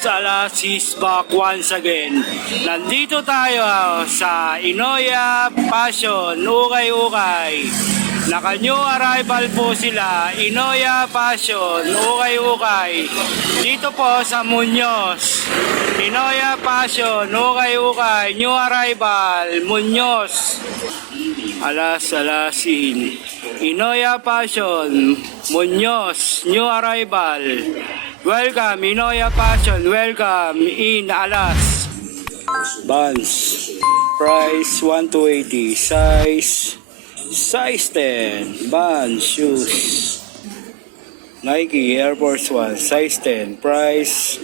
Alas is back once again. Nandito tayo sa Inoya Fashion, Ukay-Ukay. Naka-new arrival po sila, Inoya Fashion, Ukay-Ukay. Dito po sa Muñoz. Inoya Fashion, Ukay-Ukay, new arrival, Muñoz. Alasin. Inoya Fashion, Muñoz, new arrival. Welcome, Inoya Fashion. Welcome in Alas. Vans. Price 1,280. Size 10. Vans shoes. Nike Air Force 1. Size 10. Price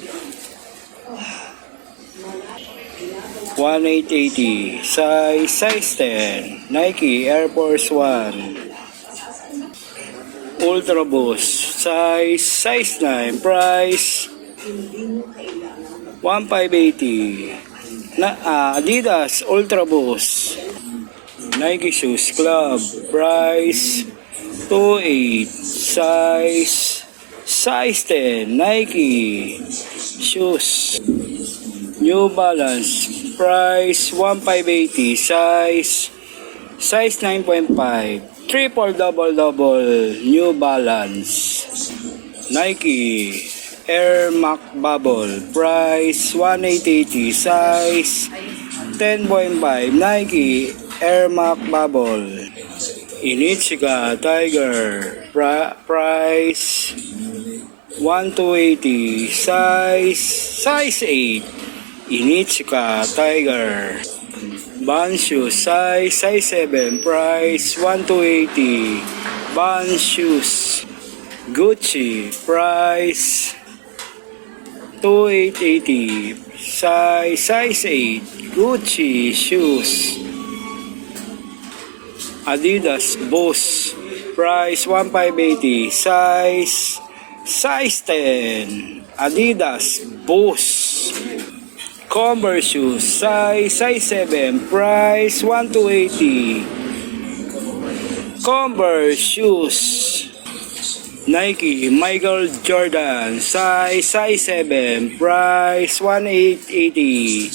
1,880. Size 10. Nike Air Force 1. Ultra Boost size 9, price 1,580. Adidas Ultra Boost. Nike Shoes Club, price 2,800. Size 10, Nike Shoes. New Balance, price 1,580. Size 9.5. Triple New Balance. Nike Air Max Bubble, price 1,880. Size 10.5. Nike Air Max Bubble. Onitsuka Tiger, price 1,280. Size 8. Onitsuka Tiger. Vans shoes, size 7, price 1,280. Vans shoes. Gucci, price 2,880. Size 8. Gucci shoes. Adidas Boost, price 1,580. Size 10. Adidas Boost. Converse shoes, size 7, price 1,280. Converse shoes. Nike Michael Jordan, size 7, price 1,880.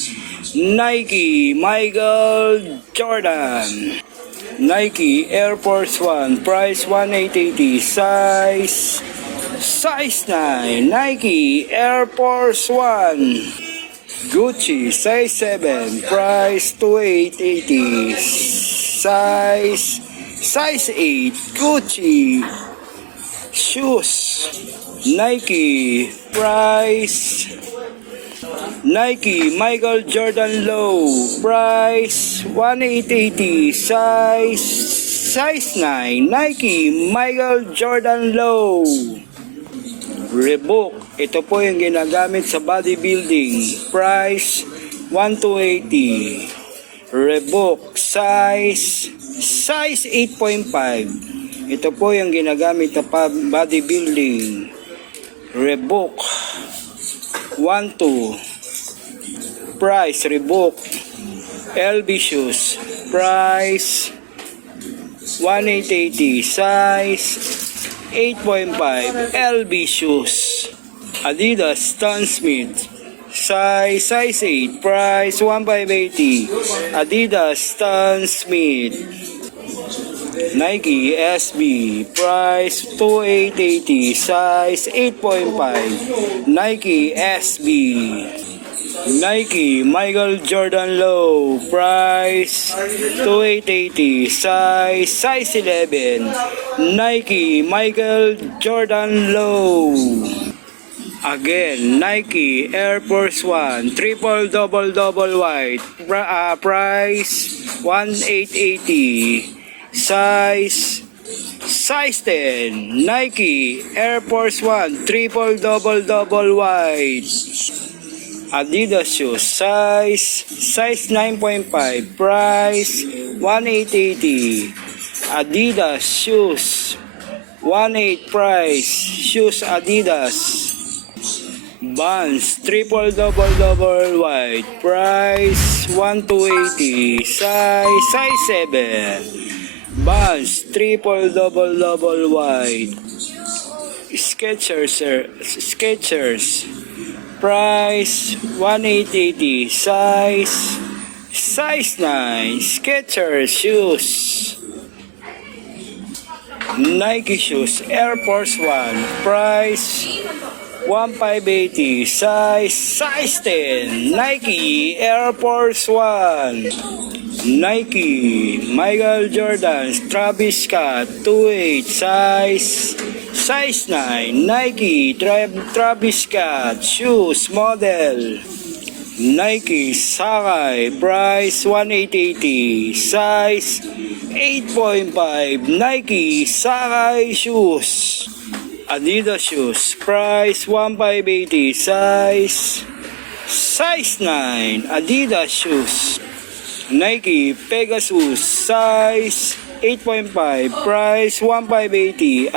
Nike Michael Jordan. Nike Air Force 1, price 1,880. Size 9, Nike Air Force 1. Gucci, size 7, price 2,880. Size 8, Gucci. Shoes, Nike, price. Nike Michael Jordan Low, price 1,880. Size 9, Nike Michael Jordan Low. Reebok, ito po yung ginagamit sa bodybuilding, price 1,280. Reebok, size 8.5. Ito po yung ginagamit sa bodybuilding. Reebok 1,2. Price Reebok. LB shoes, price 1,880. Size 8.5. LB shoes. Adidas Stan Smith, size 8, price 1,580. Adidas Stan Smith. Nike SB, price 2,880. Size 8.5. Nike SB. Nike Michael Jordan Low, price 2,880. Size 11. Nike Michael Jordan Low. Again, Nike Air Force 1, triple double white, price 1,880. Size 10. Nike Air Force 1, triple double white. Adidas shoes, size 9.5, price 1,880. Adidas shoes, 1,800 price. Shoes Adidas. Vans, triple double white, price 1,280. Size 7. Vans, triple double double white. Skechers, sir. Skechers. Price 1880. Size 9. Skechers shoes. Nike shoes. Air Force 1. Price 1580. Size 10. Nike Air Force 1. Nike, Michael Jordan, Travis Scott, 28, size 9, Nike, Travis Scott, shoes, model, Nike, Sakai, price 1880, size 8.5, Nike, Sakai shoes, Adidas shoes, price 1580, size 9, Adidas shoes, Nike Pegasus size 8.5 price 1580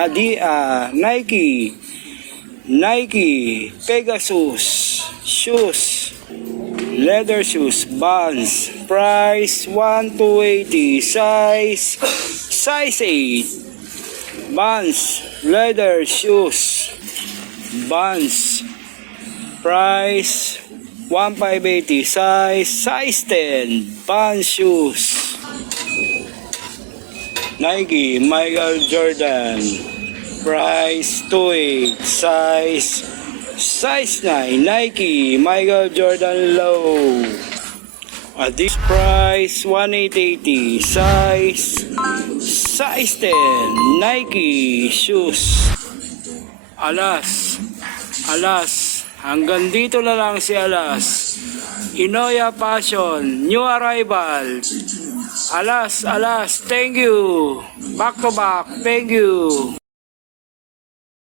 Nike Pegasus shoes leather shoes Vans price 1280 size 8 Vans leather shoes Vans price 1580 size 10 Vans shoes Nike Michael Jordan price 28 size 9 Nike Michael Jordan low Adidas price 1880 size 10 Nike shoes Alas hanggang dito na lang si Alas. Inoya Fashion, new arrival. Alas, thank you. Back to back, thank you.